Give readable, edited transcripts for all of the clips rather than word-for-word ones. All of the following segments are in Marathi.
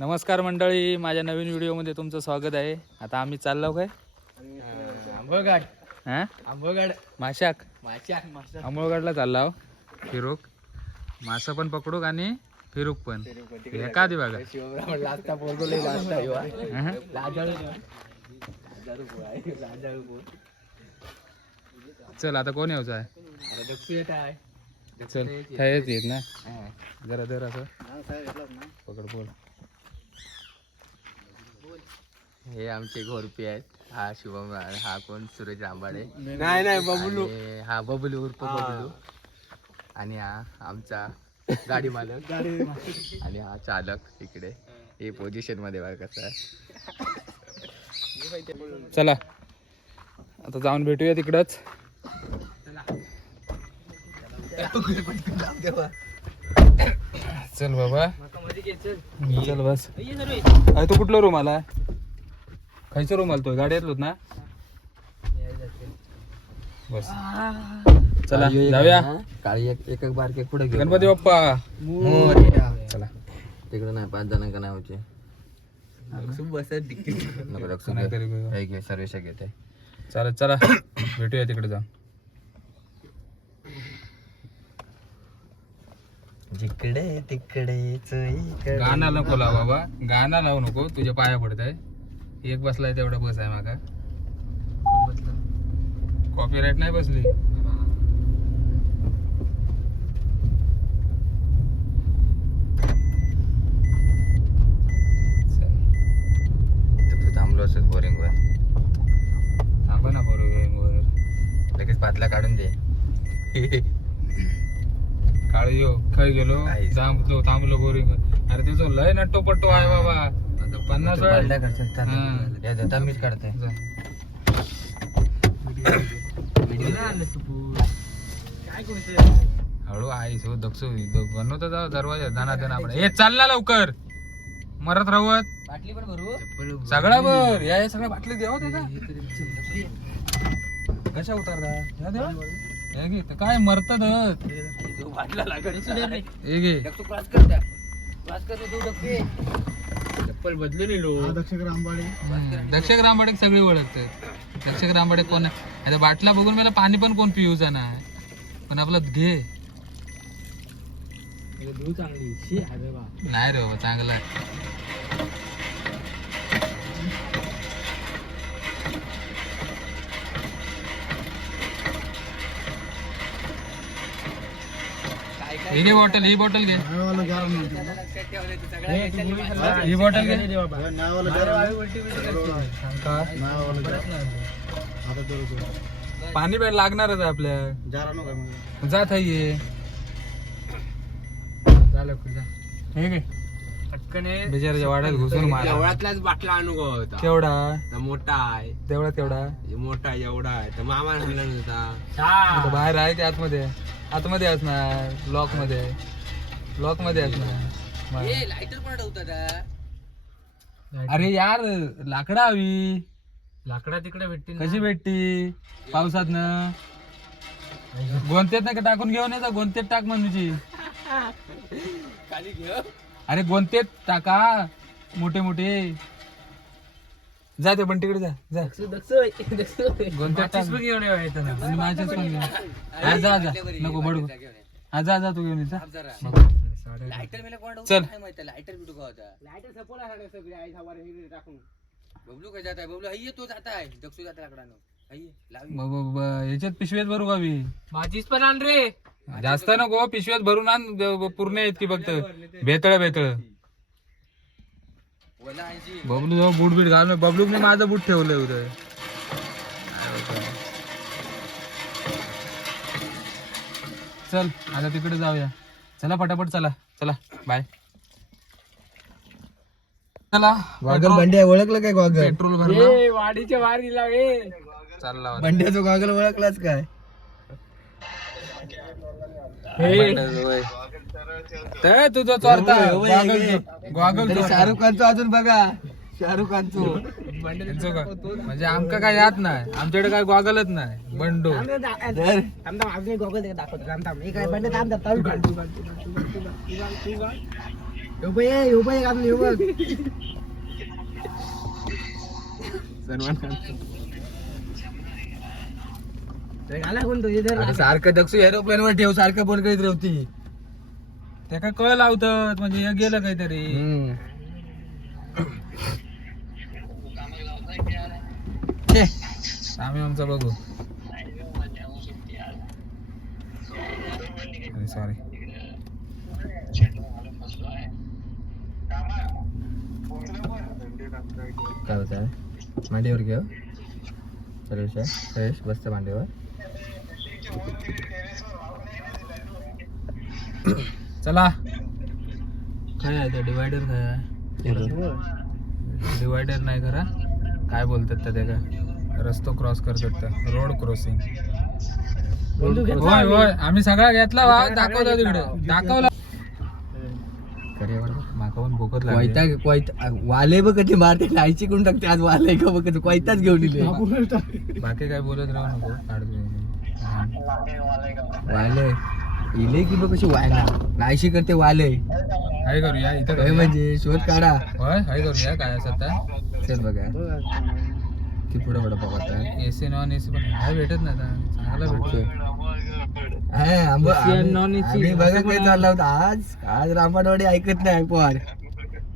नमस्कार मंडळी, माझ्या नवीन व्हिडिओमध्ये तुमचं स्वागत आहे. आता आम्ही चाललो काय आंबळगड हां आंबळगड माशाक माच्या अमोलगडला चालला फिरूक. मासं पण पकडूक आणि फिरूक पण एका दि बघा. लास्टा बोलगोले लास्टा युवा हं? चल आता कोण यायचं आहे? दक्षू येत आहे. चल खायच येत ना जरा जर असं पकड बोल. हे आमचे घोरपी आहेत. हा शुभम, हा कोण सुरेश रांबाडे, नाही बबलू, हा बबलू उर्फ बबलू, आणि हा आमचा गाडी मालक आणि हा चालक. इकडे हे पोझिशन मध्ये बघा कसं आहे. चला आता जाऊन भेटूया तिकडच. चल बाबा चल बस. अरे तू कुठला रूम आला? खायचा रूम आलतोय गाड्यातलोच ना? बस चला जाऊया. काळी एक बारके पुढे गणपती बाप्पा चला. तिकडे नाही 5 जणांका नाही होते. नको सर्वेश घेते. चालत चला भेटूया तिकडे जाऊन. जिकडे तिकडे गाणं नको लाव बाबा, गाणं लावू नको, तुझ्या पाया पडत आहे. एक बसलाय तेवढा बस आहे मागा. कॉपीराईट नाही बसली. तू थांबलो असत बोरिंग वर. थांबा ना बरोबर, लगेच पातला काढून दे. काळी यो खाय गेलो थांबलो बोरिंग. अरे त्याचं लय नट्टो पट्टो आहे बाबा. 50 वेळा मीच काढते. हळू आई सो दक्षू बनवतो जाऊ दरवाजा दाना दाना आपण. हे चालला लवकर मरत राहत बाटली पण भरू सगळा बर. या सगळ्या बाटली द्याव त्याचा कशा उतारता काय मरतात. चप्पल बदलून दक्षक रामबाडे सगळी ओळखतात. दक्षक रामबाडे कोण आहे? आता बाटला बघून मला पाणी पण कोण पिऊचा नाही, पण आपलं घे नाही रे बाबा चांगला आहे. ही बॉटल ही बॉटल घे, ही बॉटल घे. पाणी पण लागणारच आहे आपल्या. जात आहे बिचाराच्या वाड्यात घुसून मारा. एवढ्यातलाच बाटला अनुभव होता. केवढा मोठा आहे, तेवढा तेवढा मोठा एवढा आहे. तर मामा म्हणला होता आता बाहेर आहे ते आतमध्ये असणार. लॉक मध्ये असणार. लायटर पण होता. अरे यार लाकडा हवी. लाकडा तिकडे भेटते कशी भेटती पावसात न? गोंतेत नाही का टाकून घेऊन येता? गोंतेत टाक म्हणजे खाली घेऊ. अरे गोंतेत टाका मोठे मोठे. जा ते पण तिकडे जा गोंतेत टाक. आणि माझ्याच पण घे. हा, जा नको बडू. हा जा तू घेऊन ये, जा. लायटर मला कोण चल. लायटर बिटू का होता. लायटर सपोला सगळी आई सवारी टाकून. बबलू काय जात आहे? बबलू आई तो जात आहे. दक्षू जात लाकडानं. याच्यात पिशव्यात भरू गावी. माझीच पण आण रे. जास्त नको, पिशव्यात भरून आण. पूर्ण येत की फक्त भेतळ बबलू जेव्हा बूट बीट घाल. बबलूने माझं बूट ठेवलंय उद्या. चल आता तिकडे जाऊया. चला पटापट चला बाय. चला गॉगल बंड्या ओळखलं काय? गॉगल पेट्रोल भरलं. वाडीच्या वारीला चालला बंड्याचं गॉगल ओळखलाच काय? तुझं चोरता गॉगल. शाहरुख खानचं अजून बघा. शाहरुख खानचं म्हणजे आमका काय याद नाही. आमच्याकडे काय गॉगलच नाही. बंडो सलमान खान अरे सारखं दक्षू एरोप्लेन वर ठेव, सारखं फोन करीत राहती. त्याका कळ लावतात म्हणजे हे गेलं काहीतरी. आम्ही आमचं बघू. अरे सॉरी. काय होत आहे मांडीवर घेऊ फ्रेश बसत मांडीवर. चला काय आहे ते डिवायडर काय आहे? डिवायडर नाही खरा काय बोलतात त्या का रस्तो क्रॉस करतात त्या रोड क्रॉसिंग. होय होय आम्ही सगळा घेतला दाखवतो तिकडे दाखवला. माका पण भूकत लागली. वाले बघ कधी मारते नाहीची कोण टाकते आज वाले का बघ कोयताच घेऊन दिले. बाकी काय बोलत राहू नको. वाले इले की बघ कशी वायला नाहीशी करते वाले. हाय करूया इथं काय म्हणजे शोध काढा. होय हाय करूया काय असं आता. चल बघा की पुढे पुढे बघत आहे. एसी नॉन एसी पण काय भेटत नाही आता. चांगला भेटतोय. आम्ही बघा काय चालला होता आज. आज रामपाटवाडी ऐकत नाही पण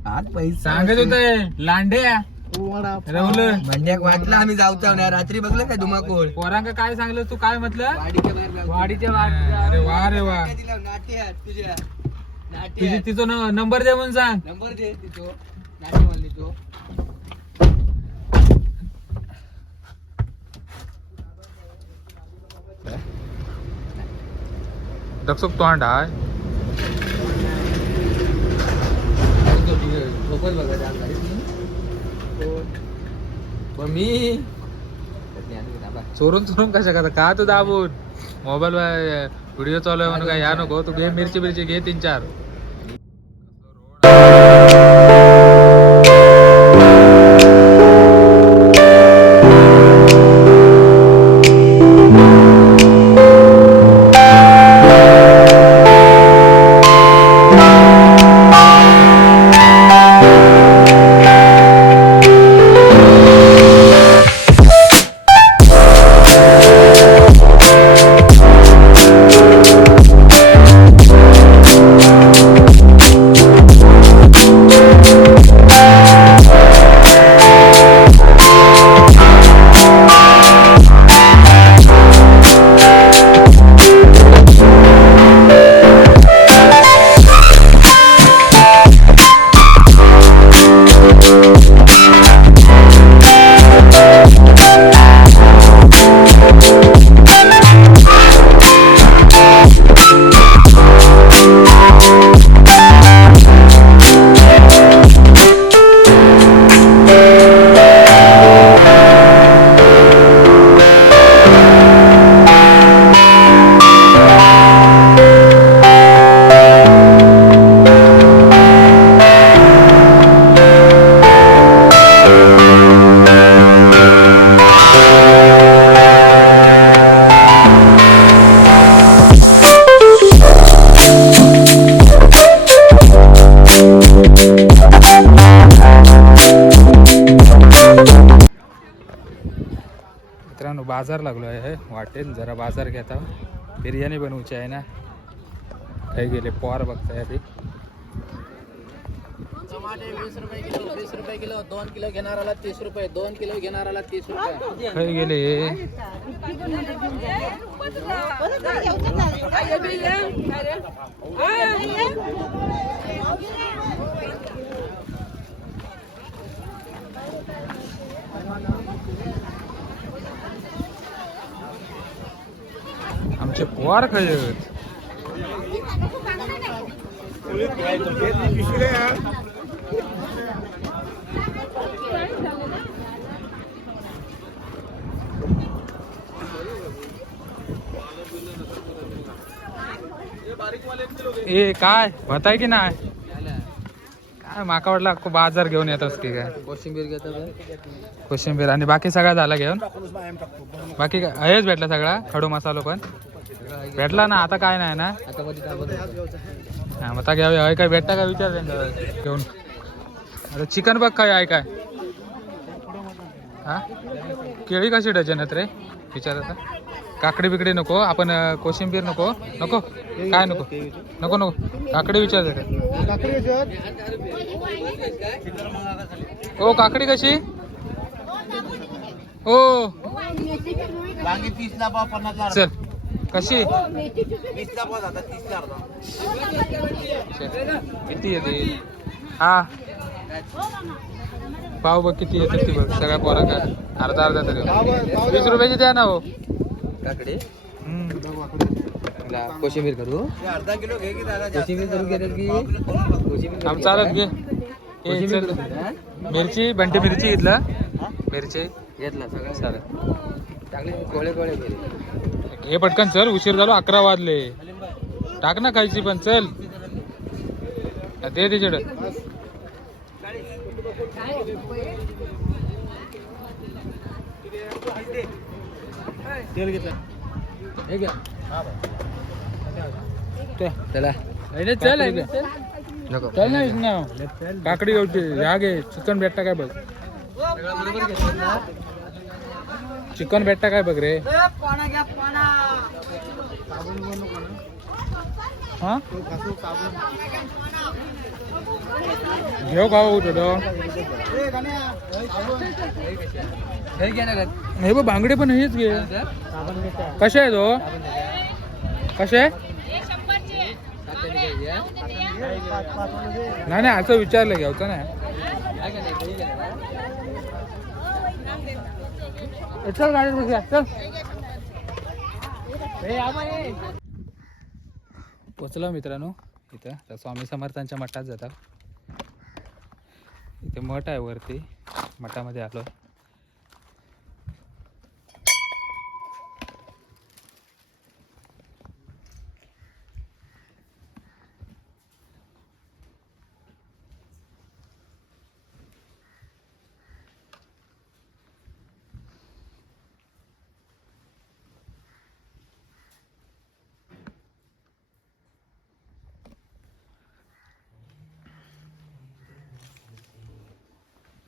आज पैसा सांगत होते लांड्या रवलं म्हणजे वाटलं आम्ही जाऊचा नाही. रात्री बघलं काय धुमाकूळ पोरांका काय सांगलं तू काय म्हटलं वाडीच्या अरे वा रे वा. तुझ्या तुझी तिचा नंबर दे म्हणून सांग. नंबर दे तिथं नाट्यवाली तो. दक्षक तोंड आहे मी चोरून चोरून कशा करता का तू दाबून मोबाईल व्हिडिओ चालू आहे म्हणून काय या नको तू घे. मिरची मिरची घे 3-4. मित्रांनो बाजार लागलो आहे वाटेन जरा बाजार घेता. बिर्याणी बनवूची आहे ना. काही गेले पोर बघताय आधी. टमाटे 20 रुपये किलो 20 रुपये किलो 2 किलो घेणाराला 30 रुपये 2 किलो घेणाराला 30 रुपये. काही गेले आमचे पोर खाय. ए काय बताय की नाही काय माका वाटलं अख्खो बाजार घेऊन येतोस की काय. कोशिंबीर घेतो काय? कोशिंबीर आणि बाकी सगळा झाला घेऊन. बाकी काय हेच भेटला सगळा खडू मसालो पण भेटला ना. आता काय नाही ना. आता मध्ये थांबत हा मग आता घ्यावे काय भेटता काय विचार घेऊन. आता चिकन बघ काय आहे काय. हा केळी कशी डझन आहेत रे विचार. आता काकडी बिकडी नको आपण कोशिंबीर नको नको काय नको नको नको काकडी विचार. हो काकडी कशी हो चल कशी किती येते. हा पाव बघ किती येते ती बघ सगळ्या पोरा का अर्धा अर्धा तरी 20 रुपयाची द्या ना हो काकडे. कोशिंबीर करू कोशिंबीर करू घेतात की कोशिंबीर आम चालत घे. ए, चल. मिरची बंटी मिरची घेतला मिरची घेतला सगळं चालत चांगले गोळे गोळे केले. हे पटकन चल उशीर झालो 11 वाजले. टाक ना खायची पण चल दे तिच्याकडे. हे घ्या चला चल नको चल ना काकडी होती ह्या घे. चिकन भेटता काय बघ. चिकन भेटता काय बघ रे. हा घेऊ खाऊ थोडं. हे घ्या ना हे बघ बांगडे पण हेच घे. कसे आहे तो कसे नाही नाही असं विचारलं घ्यायचं नाही. चल गाडीत बसूया चल. पोचलो मित्रांनो इथं. तर स्वामी समर्थांच्या मठात जातात. इथे मठ आहे वरती मठामध्ये आलो.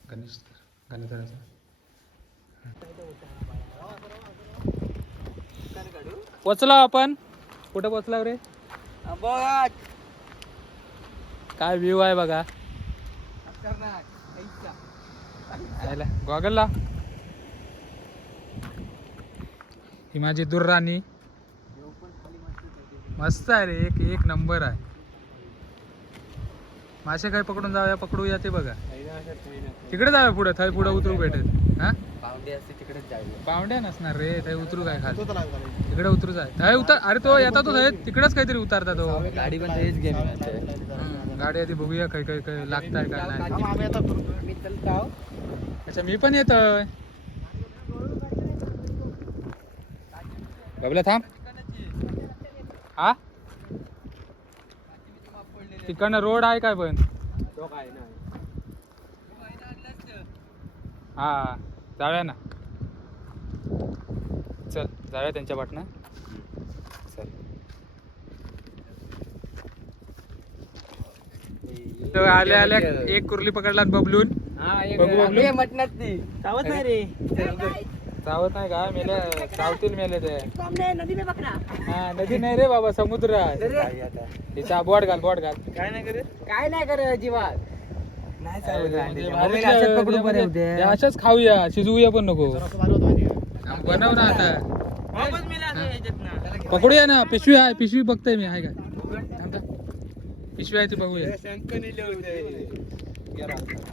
गणेश पोचलो आपण. कुठे पोचला रे. काय व्ह्यू आहे बघा. गॉगल ला. ही माझी दुर्राणी मस्त आहे रे. एक एक नंबर आहे. मासे काय पकडून जाऊया पकडूया ते बघा. तिकडे जाऊया पुढे थंय पुढे उतरू भेटेल. हा पावडे असते तिकडेच जाऊया. पावड्या नसणार रे. थंय उतरू काय खाली तिकडे उतरू जाय. थंय उतर. अरे तो येता तो थंय तिकडेच काहीतरी उतारता तो. गाडी पण तेच गेम गाडी आधी बघूया काय काय काय लागताय काय नाही. अच्छा मी पण येतोय. बबल्या थांब. हा तिकडनं रोड आहे काय पण. हा जाऊया ना. चल जाऊया त्यांच्या पाटणं. चल आल्या आल्या एक कुर्ली पकडला बबलून. बघू बबलू मटणात ती चावत नाही रे. चावत नाही का मेले चावतील मेले ते. हा नदी नाही रे बाबा समुद्र आहे. तिचा बोट घाल बोट घाल. काय नाही करे अजिबात. अशाच खाऊया शिजवूया पण नको. बनव ना आता पकडूया ना. पिशवी आहे पिशवी बघताय मी आहे का. पिशवी आहे ती बघूया.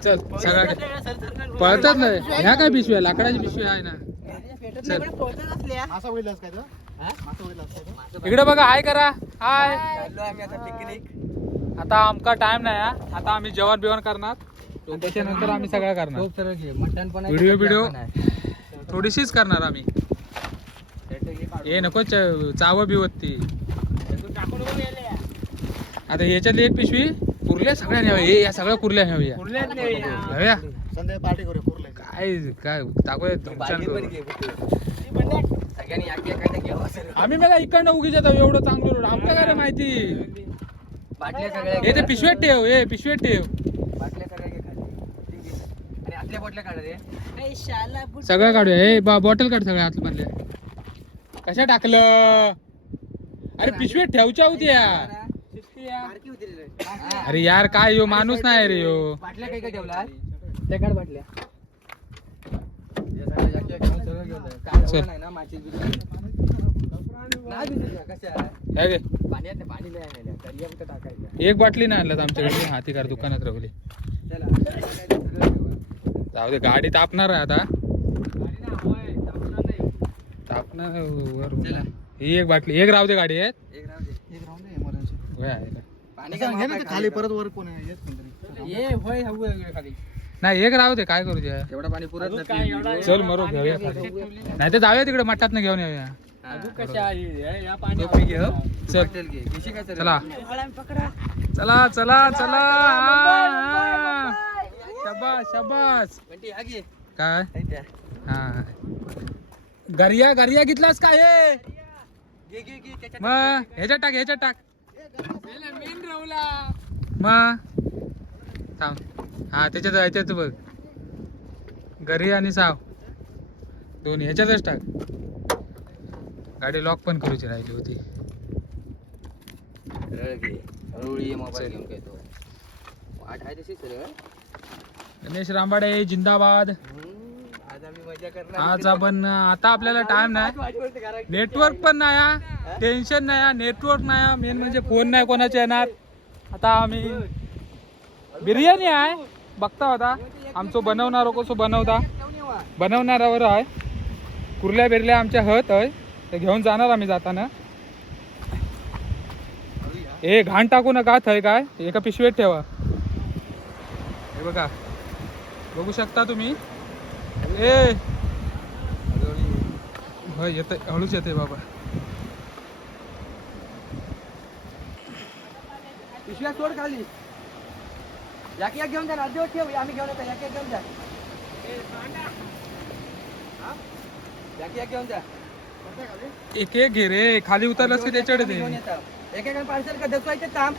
चल सगळं पळतात नाही. ह्या काय पिशवी आहे लाकडाची पिशवी आहे ना. चल इकडे बघा हाय करा. हाय आता आमका टाइम नाही. आता आम्ही जेवण बिवण करणार. त्याच्यानंतर आम्ही सगळं करणार. व्हिडिओ थोडीशीच करणार आम्ही. हे नको चाव बिवत ती. आता ह्याच्यातली एक पिशवी कुर्ल्या सगळ्या न्याव्या या सगळ्या कुर्ल्या न्याव्या न्याव्या संध्या पार्टी करूया कुर्ले काय काय टाकूया नुकसान करू. आम्ही मला इकडनं उगीच येतो एवढं चांगलं रोड आमका काय रे माहिती बाटल्या सगळ्या हे ते पिशवेत ठेव हे पिशवेत ठेव बाटल्या सगळ्या घे खाली ठीक आहे. आणि आतल्या बाटल्या काढ रे सगळं काढूया हे बॉटल काढ सगळ्या आतमधल्या कशा टाकलं अरे पिशवेत ठेवच्या होती यार बारकी होती रे. अरे यार काय यो माणूस नाही रे यो बाटल्या काही काय ठेवला त्या काढ बाटल्या चल. नाही ना माची नाही भिजली का? कशा हे घे. पाण्यात पाणी नाही आणलं दर्या कुठं टाकायचं एक बाटली नाही आणलं आमच्याकडे हातीकार दुकानात राहली चला जाऊ दे गाडी तापणार आहे आता तापणार वर ही एक बाटली एक राहू दे गाडी आहेत एक राहू दे इमर्जन्सी होय आहे ना. पाणी असं काय घे ना ते खाली परत वर कोण आहे येत कोणतरी. ये होय हवं आहे खाली नाही एक राहू दे काय करू द्या एवढं पाणी पुरत नाही चल मरो घेऊया खाली नाही तर जाऊया तिकडे मठात घेऊन येऊया टोपी घे हो. चल. बॉटल घे घेशी काय चला चला चला चला हा. शाबास शाबास बंटी हा घे काय इथे. हा गरिया गरिया घेतलास काय हे घे घे घे त्याच्यात मग ह्याच्यात टाक मग थांब हा त्याच्यात बघ घरी आणि साव दोन्ही ह्याच्यातच टाक गाडी लॉक पण करूची राहिली होती सरळ घे हळूहळू मोबाईल घेऊन काय तो वाट आहे तशी सरळ गणेश रांबाडे जिंदाबाद आज आम्ही मजा करणार आज आपण आता आपल्याला टाइम नाही नेटवर्क पण नाही टेन्शन नाही नेटवर्क नाही मेन म्हणजे फोन नाही कोणाचे येणार आता आम्ही बिर्याणी आहे बघता होता आमचं बनवणार कसं बनवणाऱ्यावर आहे कुर्ल्या बिरल्या आमच्या हत आहे ते घेऊन जाणार आम्ही जाताना ए घाण टाकू नका थय काय एका पिशवीत ठेवा हे बघा बघू शकता तुम्ही ए होय येते हळूच येते बाबा पिशव्या सोड खाली याक घेऊन जा अर्धे ठेव आम्ही घेऊन येतो याक घेऊन जा याक घेऊन जा एक एक घे रे खाली उतरलास की त्याच्याकडे दे घेऊन येतो एक एक पार्सल का दसवायचे थांब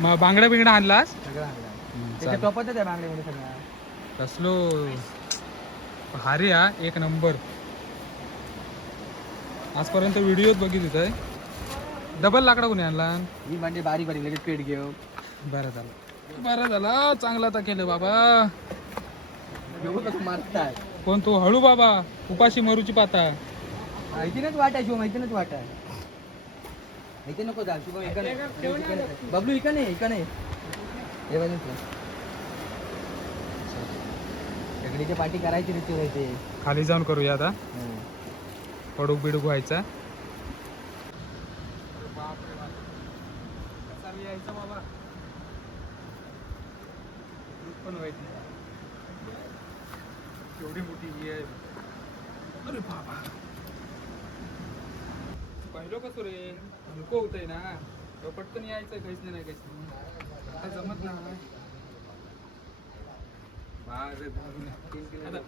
मग बांगड्या बिंगड्या आणलास त्याच्या टोपातच आहे बांगड्यामध्ये सगळ्या कसलो भारी हा एक नंबर आजपर्यंत व्हिडिओत बघित होत डबल लाकडा कोणी आणला ही म्हणजे बारीक बारीक लगेच पेट घेऊ बरं झालं चांगला आता केलं बाबा कसं मारताय कोण तू हळू बाबा उपाशी मरूची पाता माहितीनच वाट आहे शिव माहितीनच वाट आहे माहिती नको जा शुभम इकडे नाही. बबलू इकडे नाही हे बघ सगळीची पार्टी करायची रे तू खाली जाऊन करूया आता पडूक बिडूक व्हायचा एवढी मोठी ही आहे अरे बाबा पहिलो कसं रे नको होतंय ना पटकन यायचं काहीच नाही काहीच नाही आता जमत नाही आता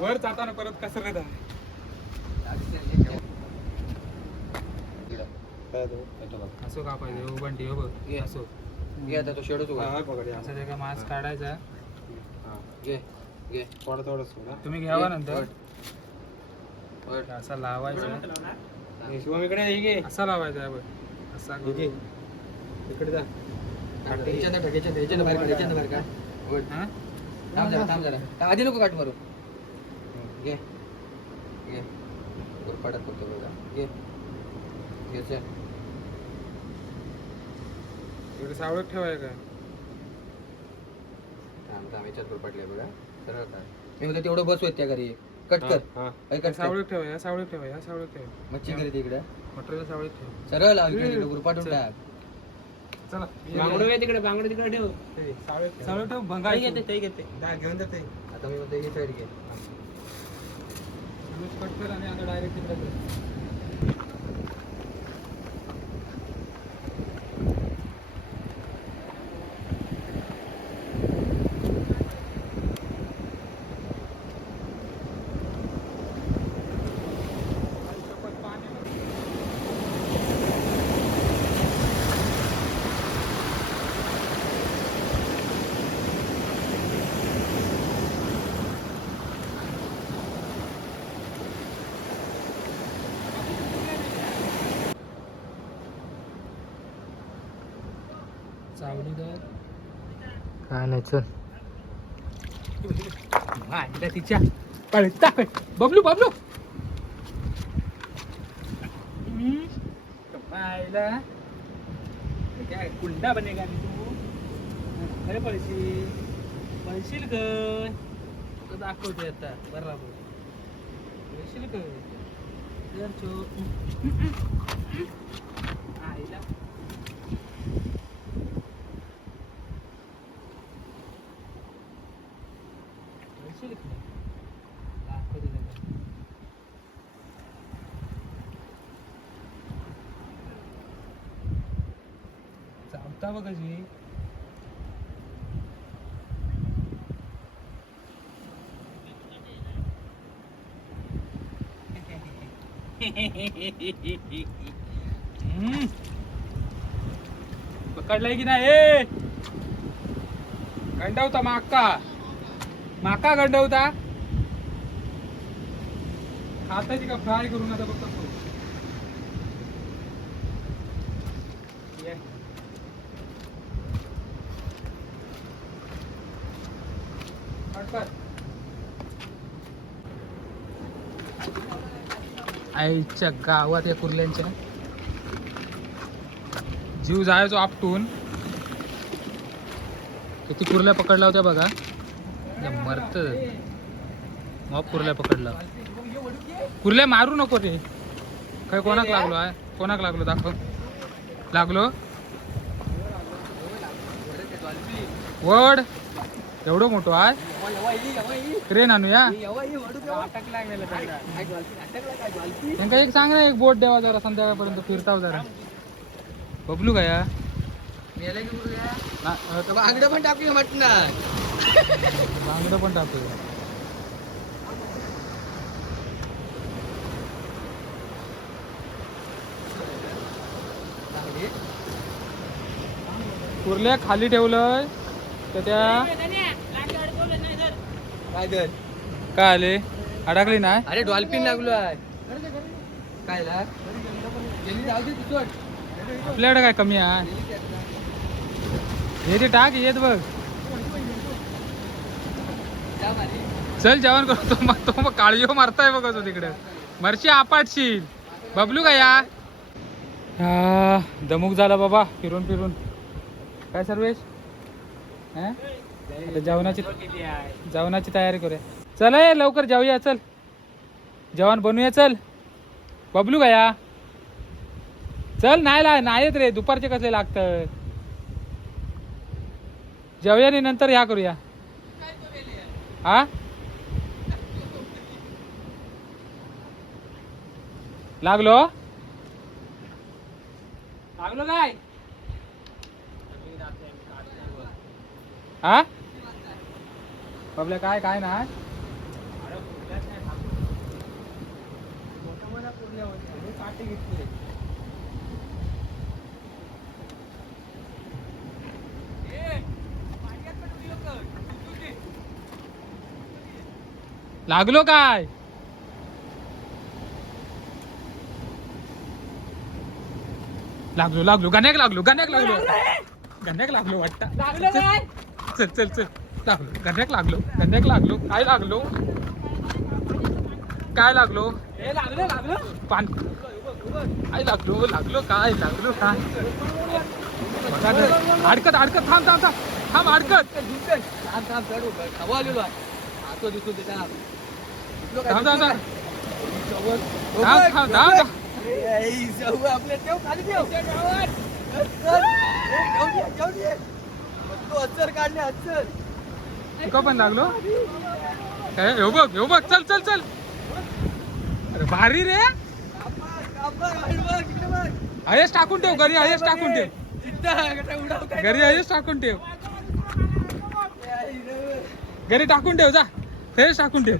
वर जाताना परत कसरत आहे असो का पाहिजे हो बंटी हो बघ असो आता तो शेडो तू असं ते का मास्क काढायचा घे घे थोडं तुम्ही घ्यावा नंतर असा लावायचा शिवम इकडे ये गे असा लावायचा आहे बघ असा करून. इकडे जा ह्याच्यानं बाहेर का हा? थांब जरा आधी नको काट मारू घे घे गुरपाटात करतो बघा घे घे चल इकडे सावळत ठेवाय का थांब याच्यात गुरपाटले बघा सरळ काय मी म्हणतो तेवढं बसवत त्या घरी कट कर कट कर सावळत ठेवा या सावळत ठेवा या सावळत ठेवा मच्छी घरी तिकडे मटेरियल सावळत ठेवा सरळ लाव इकडे गुरपाटून टाक चला तिकडे बांगडे तिकडे ठेव सावळत ठेव भंगाई ते घेते घेऊन जाते आता मी म्हणतो ही साईड घे कट कर आणि आता डायरेक्ट तिकडे कर चावली तर काय नाही चल मांडला तिच्या पळता बबलू बबलू पाहिला काय कुंडा बनेगा मी तू खरे पळशील ग दाखवते आता बरोबर पळशील ग जर चो आईला पळशील ग दाखवते त्याला चावता बघ कशी पकडलाय की नाही ए गंडवता माका गंडवता खातायची का फ्राय करून आता बघतो आईच्या गावात या कुर्ल्यांच्या जीव जायचो आपटून किती कुर्ल्या पकडला होत्या बघा मरत मग कुर्ल्या पकडला कुर्ल्या मारू नको ते काय कोणाक लागलो आहे कोणाक लागलो दाखव लागलो वड एवढं मोठं आहे ट्रेन आणूया त्यांना एक सांग ना एक बोट द्यावा जरा संध्याकाळपर्यंत फिरताव जरा बबलू का या बांगडं पण टाकली म्हटणार बांगडं पण टाकू कुर्ल्या खाली ठेवलंय तर त्या काय आले अडकली नाही अरे डॉल्फिन लागलो आहे काय आपल्याकडे काय कमी आहे हे ते टाक येत बघ चल जेवण करतो मग तो मग काळजीओ मारताय बघ तो तिकडे मरशी आपटशील बबलू का या दमुक झाला बाबा फिरून फिरून काय सर्वेश आता जेवणाची तयारी करूया चल लवकर जाऊया चल जेवण बनवूया चल बबलू का या चल नाहीत रे दुपारचे कसले लागतं जेवूया आणि नंतर ह्या करूया हा लागलो काय हा बबल्या काय काय ना लागलो काय लागलो गाण्याक लागलो वाटतं चल लागलो गण्याक लागलो काय लागलो पान काय लागलो काय अडकत थांब अडकत तुका पण लागलो काय येऊ बघ चल अरे भारी रे आयस टाकून ठेव घरी आयस टाकून ठेव घरी टाकून ठेव जा फ्रेश टाकून ठेव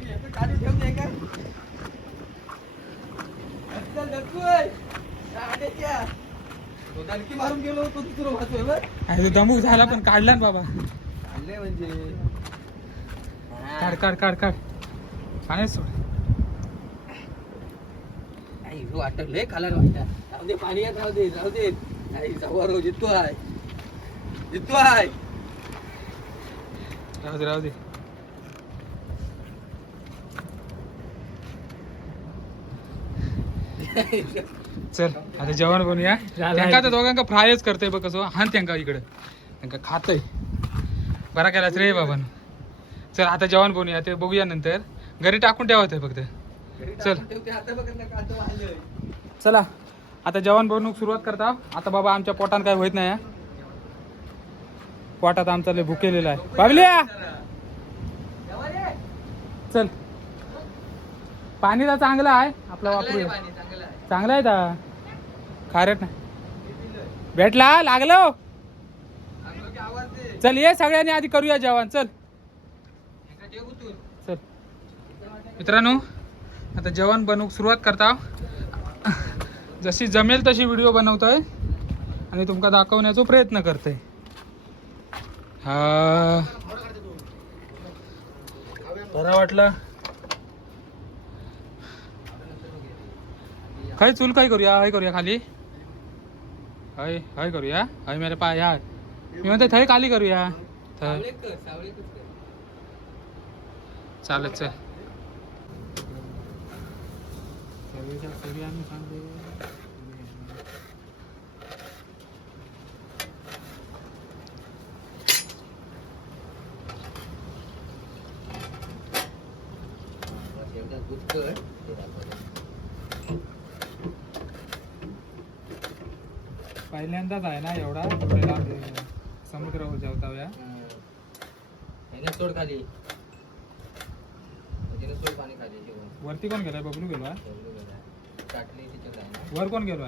मारून गेलो होतो दमुक झाला पण काढला ना बाबा म्हणजे काढ पाण्यात सोड वाटत लय खाला वाटत पाणी जाऊ दे जाऊ दे जाऊ रोज येतो आहे राहू दे चल आता जेवण बनवूया त्यांका आता दोघांका फ्रायच करतोय बघ कसं हान त्यांका इकडं त्यांका खातोय बरा केलाच रे बाबान चल आता जेवण बनवूया ते बघूया नंतर घरी टाकून ठेवत फक्त चल चला आता जेवण बनवून सुरुवात करता आता बाबा आमच्या पोटात काय होत नाही पोटात आमचा लय भुकेलेला आहे बाबल्या चल पाणी तर चांगलं आहे आपला वापरूया चांगला आहे का खारट नाही भेटला लागलो चल ये सगळ्यांनी आधी करूया जेवण चल चल मित्रांनो आता जेवण बनवूक सुरुवात करता जशी जमेल तशी व्हिडिओ बनवतोय आणि तुमका दाखवण्याचा प्रयत्न करतोय हा बरं वाटलं काय चूल काय करूया हय करूया खाली हय हय करूया हय मेरे पाय यार मी म्हणते थंय खाली करूया थंय चालत चल पहिल्यांदाच आहे ना एवढा समुद्रावर जेवताव्या सोड खाली सोड पाणी खाली वरती कोण गेलाय बबलू गेला टाकली तिच्यात आहे ना वर कोण गेलो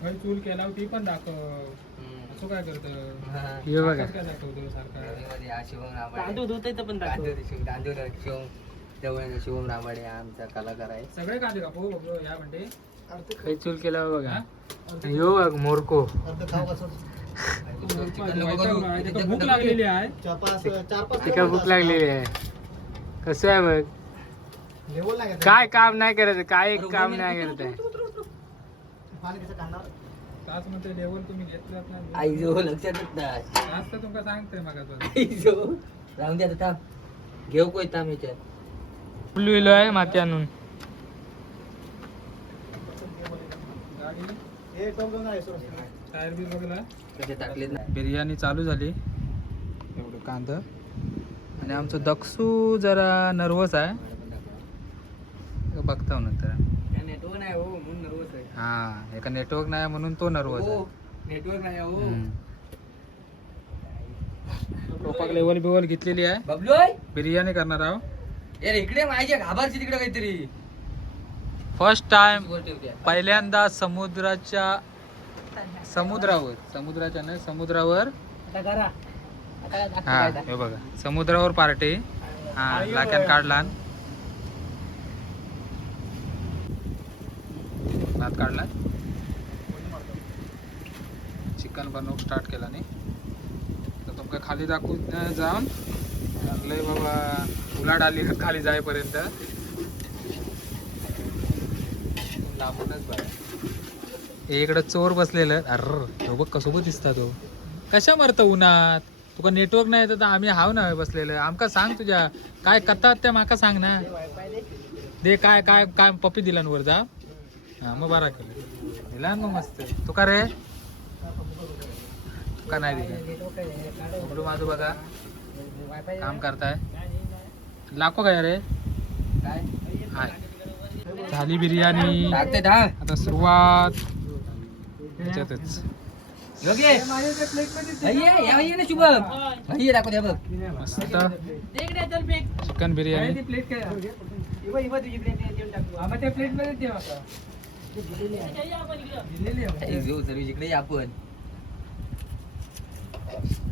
खय चूल केला ती पण दाखव असं काय करत हे बघा काय दाखवतो सारखा शिवम रामाडे आमचा कलाकार आहे सगळे कांदे कापू बघ या म्हणते काही चूल केला बघा यो बघ मोरको भूक लागलेली आहे तिका भूक लागलेली आहे कसं आहे बघ काय काम नाही करत काय एक काम नाही करत आहे तास म्हणते लेवल तुम्ही घेतलात ना आई जो लक्षातच नाही तास तर तुमका सांगते मग राहून द्या आता घेऊ कोय ताम ह्याच्यात फुलविलो आहे माती आणून टायर बी बघला कसे टाकलेत नाही बिर्याणी चालू झाली एवढं कांदा आणि आमचं दक्षू जरा नर्वस आहे बघता नंतर नेटवर्क नाही हो म्हणून नर्वस आहे हा एका नेटवर्क नाही म्हणून तो नर्वस आहे नेटवर्क नाही हो टोपाक लेवल बिवल घेतलेली आहे बबलू आहे बिर्याणी करणार आहो यार इकडे माझ्या घाबारची तिकडे काहीतरी फर्स्ट टाइम पहिल्यांदा समुद्राच्या नाही समुद्रावर हा हे बघा समुद्रावर पार्टी हा लाक्यान काढला भात काढला चिकन बनवून स्टार्ट केला नाही तर तुमका खाली दाखवून जाऊन लय बाबा उलाढ आली खाली जाईपर्यंत लांबूनच बघा इकडं चोर बसलेलं अरे बघ कसोबत दिसता तो कशा मरत उन्हात तुका नेटवर्क नाही तर आम्ही हाव ना बसलेलं आमका सांग तुझ्या काय कथात त्या माका सांग ना दे काय काय काय पप्पी दिला वर जा हा मग बारा केलं दिला मग मस्त तुका रे तुका नाही दिला बबलू माझं बघा काम करताय लाखो काय रे काय हाय झाली बिर्याणी टाकते दहा आता सुरुवात त्याच्यातच ना शुभम ये दाखव द्या बघ मस्त चिकन बिर्याणी इकडे आपण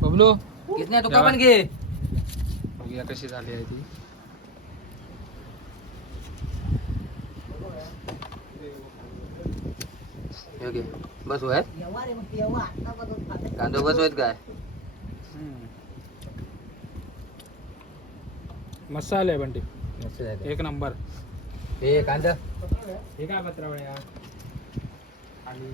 बबलू कितना तुका पण घे बघूया कशी झाली आहे ती बस होय कांदो बस होत काय मसाले बंटी एक नंबर हे कांदा हे काय पत्रावळ्या खाली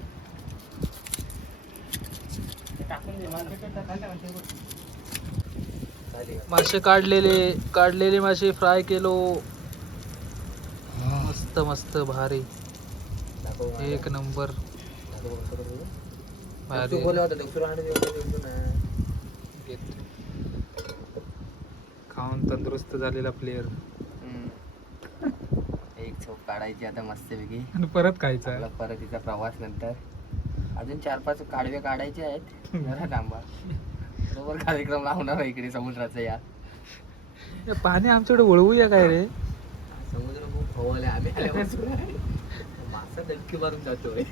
मासे काढलेले मासे फ्राय केलो. मस्त मस्त भारी एक नंबर भारी. खाऊन तंदुरुस्त झालेला प्लेअर एक झोप काढायची आता मस्तपैकी आणि परत खायचा. आपला परतीचा प्रवास नंतर अजून 4-5 काढवे काढायचे आहेत. जरा थांबा, बरोबर कार्यक्रम लावणार आहे इकडे समुद्राचा. या हे पाणी आमच्याकडे वळवूया काय रे? समुद्र खूप खवळले. आम्ही आल्यापासून मासा दणकी मारून जातोय.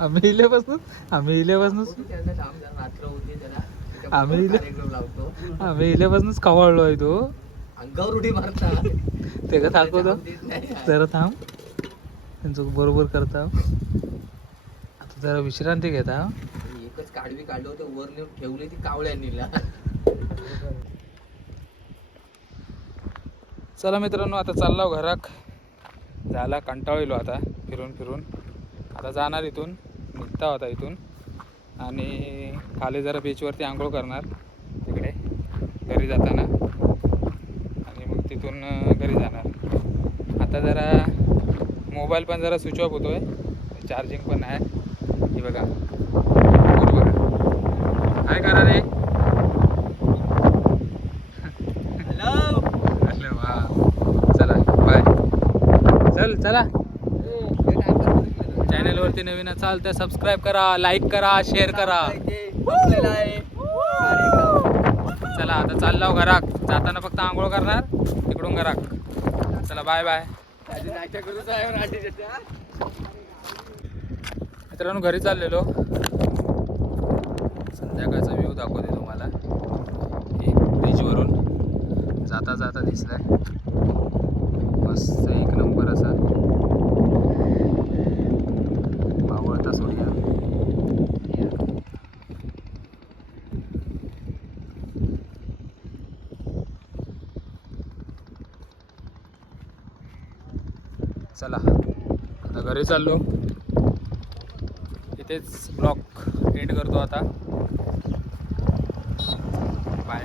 आम्ही इल्यापासून त्यांना काम जरा रात्र होती जरा आम्ही कार्यक्रम लावतो. आम्ही इल्यापासूनच खवळलो आहे तो. अंगावर उडी मारता ते का दाखवतो देत नाही. जरा थांब, त्यांचं बरोबर करता. आता जरा विश्रांती घेता. एकच काढवी काढलं होतं, वर नेऊन ठेवली ती कावळ्यांनीला. चला मित्रांनो, आता चाललो घराक. झाला कंटाळलो आता फिरून. आता जाणार इथून, निघता होता इथून आणि खाली जरा बीचवरती आंघोळ करणार तिकडे घरी जाताना आणि मग तिथून घरी जाणार. आता जरा मोबाईल पण जरा स्विच ऑफ होतोय, चार्जिंग पण आहे. हे बघा बरोबर काय करा रे. हॅलो वा, चला बाय. चला चॅनलवरती नवीन असाल तर सबस्क्राईब करा, लाईक करा, शेअर करा. चला आता चाललो घराक. जाताना फक्त आंघोळ करणार, तिकडून घराक. चला बाय बाय. मित्रांनो घरी चाललेलो. संध्याकाळचा व्ह्यू दाखवते तुम्हाला. एक ब्रिजवरून जाता दिसलाय मस्त एक नंबर असा. मावळता सोडूया. चला आता घरी चाललो. इथेच ब्लॉग एंड करतो आता. बाय.